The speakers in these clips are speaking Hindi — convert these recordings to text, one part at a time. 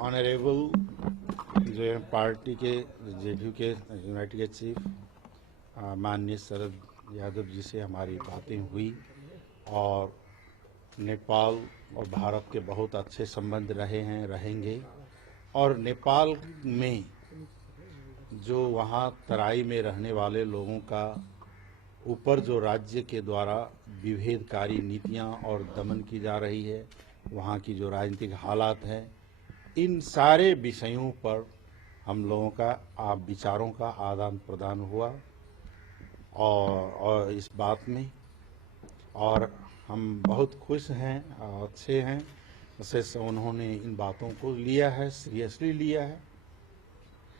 ऑनरेबल जो है पार्टी के जेडीयू के यूनाइटेड के चीफ माननीय शरद यादव जी से हमारी बातें हुई और नेपाल और भारत के बहुत अच्छे संबंध रहे हैं, रहेंगे। और नेपाल में जो वहाँ तराई में रहने वाले लोगों का ऊपर जो राज्य के द्वारा विभेदकारी नीतियाँ और दमन की जा रही है, वहाँ की जो राजनीतिक हालात हैं, इन सारे विषयों पर हम लोगों का विचारों का आदान प्रदान हुआ और इस बात में और हम बहुत खुश हैं, अच्छे हैं। उससे उन्होंने इन बातों को लिया है, सीरियसली लिया है।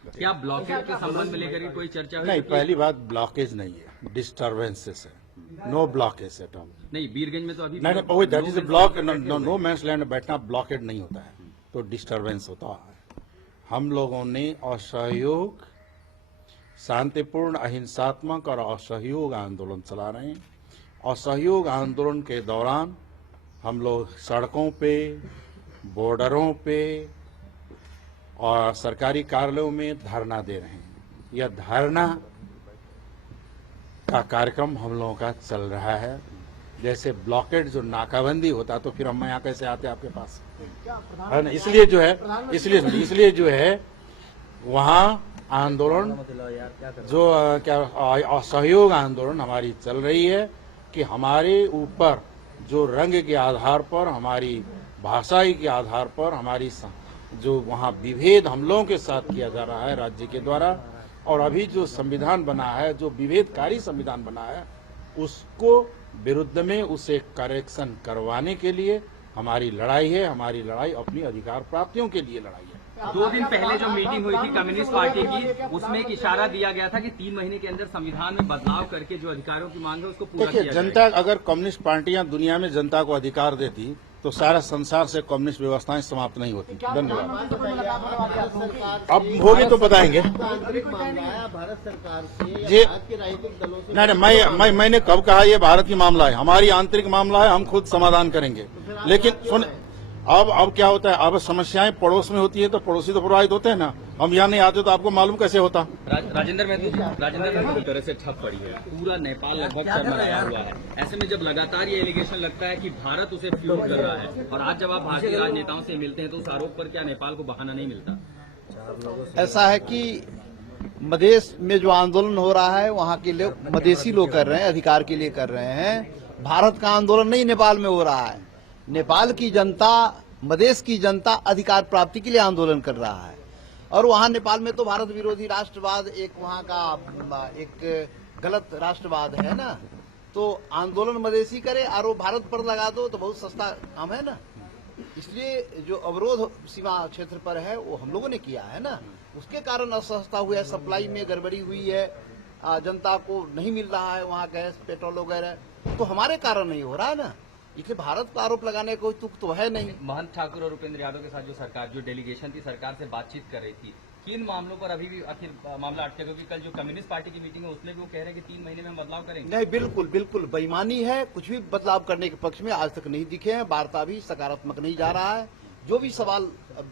क्या ब्लॉकेज के संबंध में लेकर कोई चर्चा हुई? नहीं, पहली बात ब्लॉकेज नहीं है, डिस्टर्बेंसेस है। No blockage at all. नहीं, बीरगंज में तो अभी नहीं, that is block. No man's land बैठना ब्लॉकेड नहीं होता है, तो डिस्टर्बेंस होता है। हम लोगों ने असहयोग, शांतिपूर्ण, अहिंसात्मक और असहयोग आंदोलन चला रहे हैं। असहयोग आंदोलन के दौरान हम लोग सड़कों पे, बॉर्डरों पे और सरकारी कार्यालयों में धरना दे रहे हैं। यह धरना का कार्यक्रम हम लोगों का चल रहा है। जैसे ब्लॉकेड जो नाकाबंदी होता तो फिर हम यहाँ कैसे आते आपके पास, है ना? इसलिए जो है वहाँ आंदोलन जो क्या असहयोग आंदोलन हमारी चल रही है कि हमारे ऊपर जो रंग के आधार पर, हमारी भाषाई के आधार पर, हमारी जो वहाँ विभेद हम लोगों के साथ किया जा रहा है राज्य के द्वारा, और अभी जो संविधान बना है, जो विभेदकारी संविधान बना है, उसको विरुद्ध में उसे करेक्शन करवाने के लिए हमारी लड़ाई है। हमारी लड़ाई अपनी अधिकार प्राप्तियों के लिए लड़ाई है। 2 दिन पहले जो मीटिंग हुई थी कम्युनिस्ट पार्टी की, उसमें एक इशारा दिया गया था कि 3 महीने के अंदर संविधान में बदलाव करके जो अधिकारों की मांग है उसको पूरा किया जाएगा। जनता, अगर कम्युनिस्ट पार्टियां दुनिया में जनता को अधिकार देती तो सारा संसार से कम्युनिस्ट व्यवस्थाएं समाप्त नहीं होती। धन्यवाद। अब होगी तो बताएंगे। भारत सरकार से ये के राजनीतिक दलों से नहीं, मैंने कब कहा ये भारत की मामला है, हमारी आंतरिक मामला है, हम खुद समाधान करेंगे। लेकिन सुन, अब क्या होता है, अब समस्याएं पड़ोस में होती है तो पड़ोसी तो प्रभावित होते हैं ना। हम यहाँ नहीं आते तो आपको मालूम कैसे होता। राजेंद्र महतो तरह से ठप पड़ी है, पूरा नेपाल लगभग चरमराया हुआ है। ऐसे में जब लगातार ये एलिगेशन लगता है कि भारत उसे फ्यूल कर रहा है, और आज जब आप भारतीय राजनेताओं से मिलते हैं तो उस आरोप पर क्या नेपाल को बहाना नहीं मिलता? ऐसा है कि मधेश में जो आंदोलन हो रहा है वहाँ के लोग, मधेसी लोग कर रहे हैं, अधिकार के लिए कर रहे हैं। भारत का आंदोलन नहीं नेपाल में हो रहा है। नेपाल की जनता, मधेश की जनता अधिकार प्राप्ति के लिए आंदोलन कर रहा है। और वहाँ नेपाल में तो भारत विरोधी राष्ट्रवाद एक वहाँ का एक गलत राष्ट्रवाद है ना। तो आंदोलन मधेसी करे, आरोप भारत पर लगा दो तो बहुत सस्ता काम है ना। इसलिए जो अवरोध सीमा क्षेत्र पर है वो हम लोगों ने किया है ना, उसके कारण असहजता हुआ है, सप्लाई में गड़बड़ी हुई है, जनता को नहीं मिल रहा है वहाँ गैस, पेट्रोल वगैरह, तो हमारे कारण नहीं हो रहा है ना। इसलिए भारत पर आरोप लगाने का कोई तुक तो है नहीं। महंत ठाकुर और उपेंद्र यादव के साथ जो सरकार, जो डेलीगेशन थी, सरकार से बातचीत कर रही थी, किन मामलों पर अभी भी आखिर मामला अटके? क्योंकि कल जो कम्युनिस्ट पार्टी की मीटिंग है उसमें भी वो कह रहे हैं कि 3 महीने में हम बदलाव करेंगे। नहीं, बिल्कुल बेईमानी है। कुछ भी बदलाव करने के पक्ष में आज तक नहीं दिखे हैं। वार्ता भी सकारात्मक नहीं जा रहा है। जो भी सवाल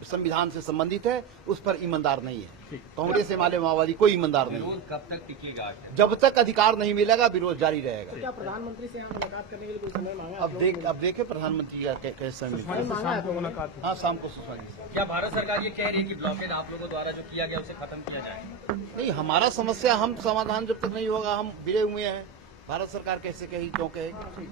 संविधान से संबंधित है उस पर ईमानदार नहीं है। कांग्रेस, हिमालय, माओवादी कोई ईमानदार नहीं है। विरोध कब तक टिकेगा? जब तक अधिकार नहीं मिलेगा विरोध जारी रहेगा। क्या प्रधानमंत्री से यहाँ मुलाकात करने के लिए कोई समय मांगा? अब देखे प्रधानमंत्री का कैसे समय मांगा है मुलाकात? हाँ, शाम को सुषमा जी से। क्या भारत सरकार ये कह रही है कि ब्लॉकेड आप लोगों द्वारा जो किया गया उसे खत्म किया जाए? नहीं, हमारा समस्या, हम समाधान जब तक नहीं होगा, हम भिड़े हुए हैं। भारत सरकार कैसे कही, क्यों कहेगी?